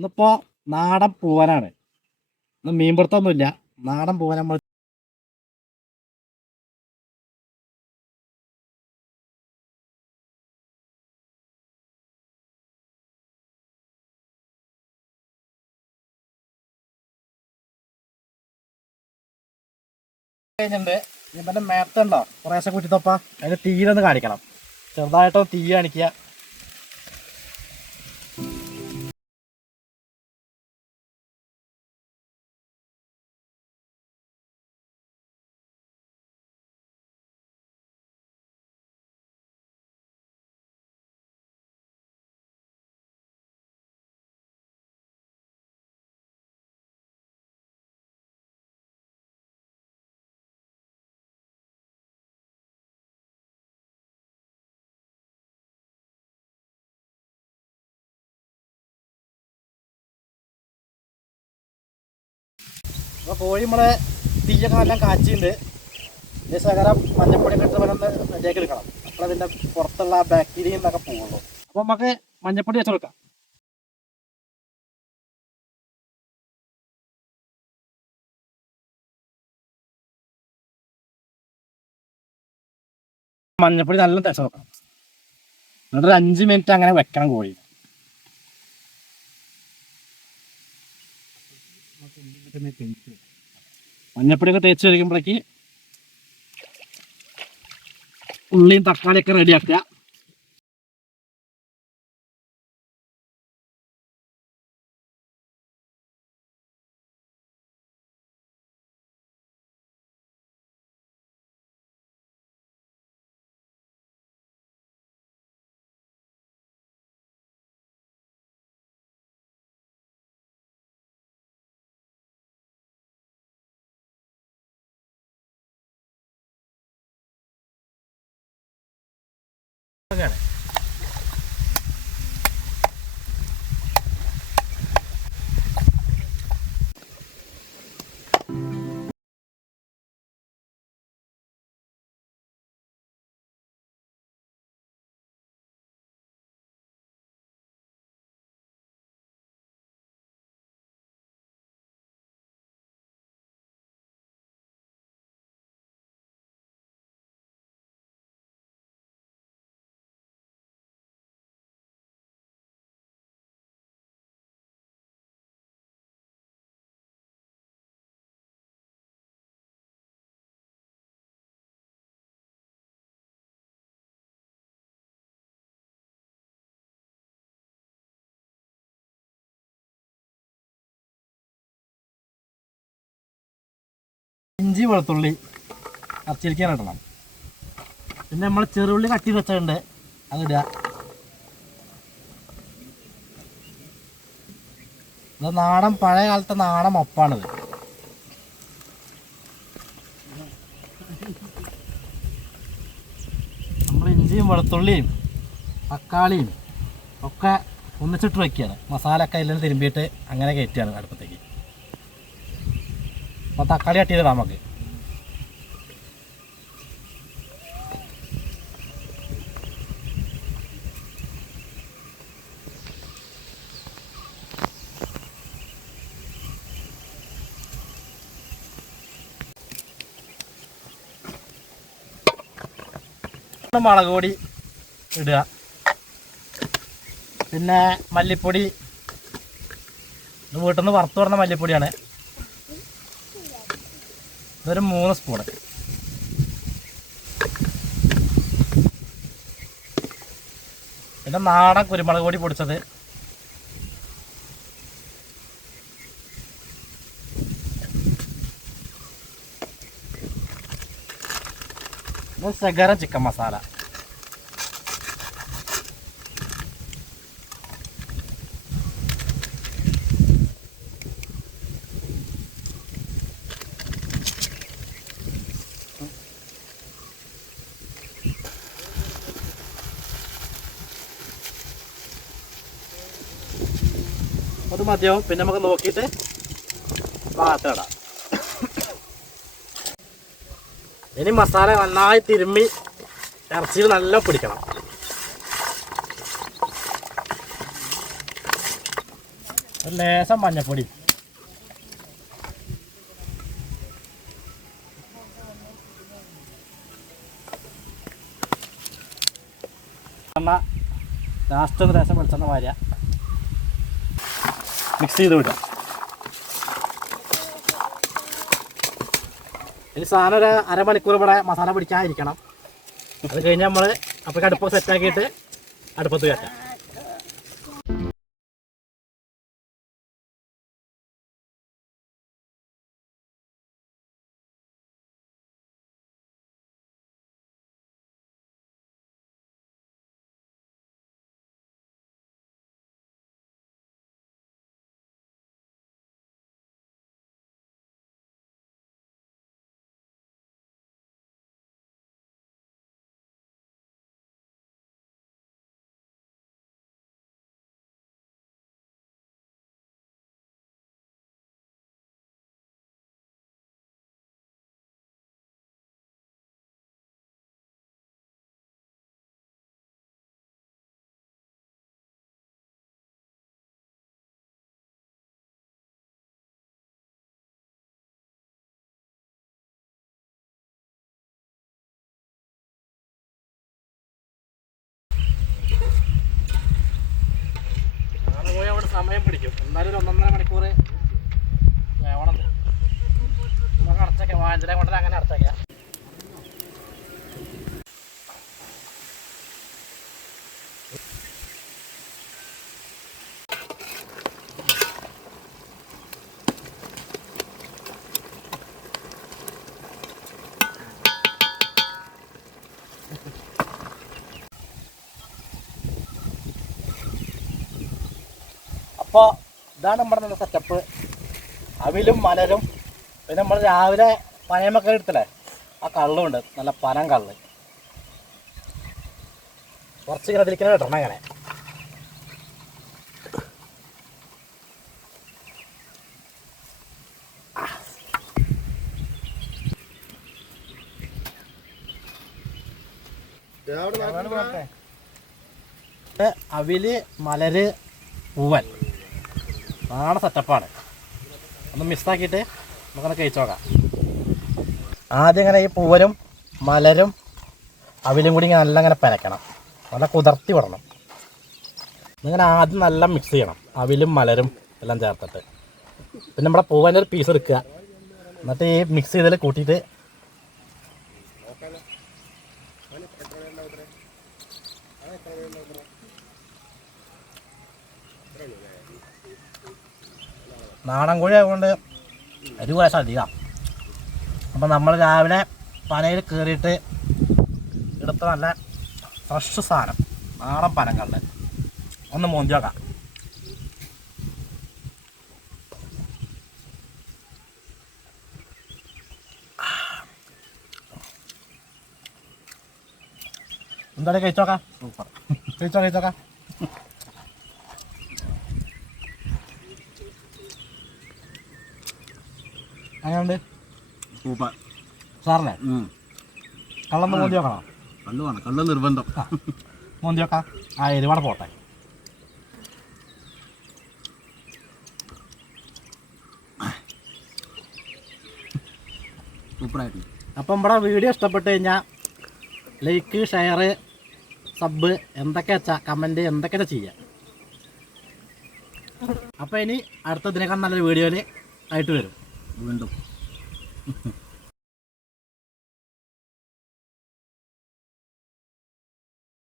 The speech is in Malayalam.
ഇന്നിപ്പോൾ നാടൻ പൂവനാണ്. ഇന്ന് മീൻപിടുത്തൊന്നുമില്ല, നാടൻ പൂവൻ നമ്മൾ കഴിഞ്ഞിട്ടുണ്ട്. ഇവൻ്റെ മേത്തുണ്ടോ കുറേശ്ശെ കുറ്റിത്തപ്പ, അതിന് തീരൊന്ന് കാണിക്കണം, ചെറുതായിട്ടോ തീ കാണിക്കുക. അപ്പോൾ കോഴി നമ്മളെ തീയൊക്കെ നല്ല കാച്ചിട്ടുണ്ട്. ഈ ശകലം മഞ്ഞപ്പൊടിയൊക്കെ ഇട്ട് വന്ന് റെഡിയാക്കി എടുക്കണം, അപ്പോൾ അതിൻ്റെ പുറത്തുള്ള ബാക്ടീരിയ എന്നൊക്കെ പോകുള്ളൂ. അപ്പോൾ നമുക്ക് മഞ്ഞപ്പൊടി വെച്ച് കൊടുക്കാം. മഞ്ഞപ്പൊടി നല്ല തേച്ച് നോക്കണം, എന്നിട്ടൊരു 5 മിനിറ്റ് അങ്ങനെ വെക്കണം കോഴി. മഞ്ഞപ്പൊടിയൊക്കെ തേച്ച് കഴിക്കുമ്പോഴേക്ക് ഉള്ളിയും തക്കാളിയൊക്കെ റെഡിയാക്കുക. ഇഞ്ചി വെളുത്തുള്ളി അരച്ചിരിക്കാൻ ഇടണം. പിന്നെ നമ്മൾ ചെറുള്ളി കട്ടി വെച്ചിട്ടുണ്ട്, അതിടുക. ഇത് നാടൻ പഴയ കാലത്തെ നാടൻ ഒപ്പാണിത്. നമ്മൾ ഇഞ്ചിയും വെളുത്തുള്ളിയും തക്കാളിയും ഒക്കെ ഒന്നിച്ചിട്ട് വയ്ക്കുകയാണ്. മസാല ഒക്കെ അതിൽ തിരുമ്പിയിട്ട് അങ്ങനെ കയറ്റുകയാണ് അടുപ്പത്തേക്ക്. അപ്പോൾ തക്കാളി കട്ട് ചെയ്തിടാം നമുക്ക്. മുളക് പൊടി ഇടുക, പിന്നെ മല്ലിപ്പൊടി, ഇത് വീട്ടിൽ നിന്ന് വറുത്ത് പറഞ്ഞ മല്ലിപ്പൊടിയാണ്, ഇതൊരു 3 സ്പൂണ്. പിന്നെ നാടൻ കുരുമുളക് പൊടി പൊടിച്ചത്, ശകലം ചിക്കൻ മസാല, അത് മതിയാവും. പിന്നെ നമുക്ക് നോക്കിയിട്ട് പാത്തിടാം. ഇനി മസാല നന്നായി തിരുമ്മി ഇറച്ചിയിൽ നല്ല പിടിക്കണം. ഒരു ലേശം മഞ്ഞപ്പൊടി, ലാസ്റ്റ് ഒന്ന് ലേശം വെളിച്ചെണ്ണ വാരുക, മിക്സ് ചെയ്ത് വിടുക. ഇനി സാധനം ഒരു അരമണിക്കൂർ ഇവിടെ മസാല പിടിക്കാതിരിക്കണം. അത് കഴിഞ്ഞ് നമ്മൾ അപ്പോൾ അടുപ്പ് സെറ്റാക്കിയിട്ട് അടുപ്പത്ത് കയറ്റാം. സമയം പിടിക്കും, എന്തായാലും ഒരു 1.5 മണിക്കൂർ വേണം. നമുക്ക് അടച്ചേക്കാം, വാഞ്ചനെ കൊണ്ട് അങ്ങനെ അടച്ചേക്കാം. അപ്പോൾ ഇതാണ് നമ്മുടെ സെറ്റപ്പ്. അവിലും മലരും പിന്നെ നമ്മൾ രാവിലെ പനയമൊക്കെ എടുത്തില്ലേ, ആ കള്ളുണ്ട്, നല്ല പനം കള്ള്. കുറച്ച് ഇങ്ങനെ അതിലിങ്ങനെ ഇടണം. അങ്ങനെ അവില്, മലര്, പൂവൻ നാളെ സെറ്റപ്പാണ്. ഒന്ന് മിക്സാക്കിയിട്ട് നമുക്കൊന്ന് കഴിച്ചു നോക്കാം. ആദ്യം ഇങ്ങനെ ഈ പൂവനും മലരും അവിലും കൂടി ഇങ്ങനെ നല്ല ഇങ്ങനെ പരക്കണം, നല്ല കുതിർത്തി വിടണം. ഇങ്ങനെ ആദ്യം നല്ല മിക്സ് ചെയ്യണം, അവിലും മലരും എല്ലാം ചേർത്തിട്ട്. പിന്നെ നമ്മുടെ പൂവൻ്റെ ഒരു പീസ് എടുക്കുക, എന്നിട്ട് ഈ മിക്സ് ചെയ്തതിൽ കൂട്ടിയിട്ട് നാടൻ കോഴി ആയതുകൊണ്ട് ഒരു വയസ്സ് അധികം. അപ്പം നമ്മൾ രാവിലെ പനയിൽ കയറിയിട്ട് എടുത്ത നല്ല ഫ്രഷ് സാധനം നാടൻ പനങ്ങളുടെ ഒന്ന് മോന്തി വെക്കാം. എന്തായാലും കഴിച്ചോക്കാം. സൂപ്പർ, കഴിച്ചോക്കാം. അങ്ങനെയുണ്ട്, സൂപ്പർ സാറിനെ. കള്ളൊന്ന് മോന്തി വെക്കണം. കള്ളു വേണം, കള്ള് നിർബന്ധം. മോന്തി വെക്കാം. ആ എരിവാടെ പോട്ടെ. സൂപ്പറായിട്ട്. അപ്പം നമ്മുടെ വീഡിയോ ഇഷ്ടപ്പെട്ട് കഴിഞ്ഞാൽ ലൈക്ക്, ഷെയർ, സബ് എന്തൊക്കെ വെച്ചാൽ കമൻറ്റ് എന്തൊക്കെ വെച്ചാൽ ചെയ്യാം. അപ്പോൾ ഇനി അടുത്തതിനേക്കാൾ നല്ലൊരു വീഡിയോയിൽ ആയിട്ട് വരും വീണ്ടും.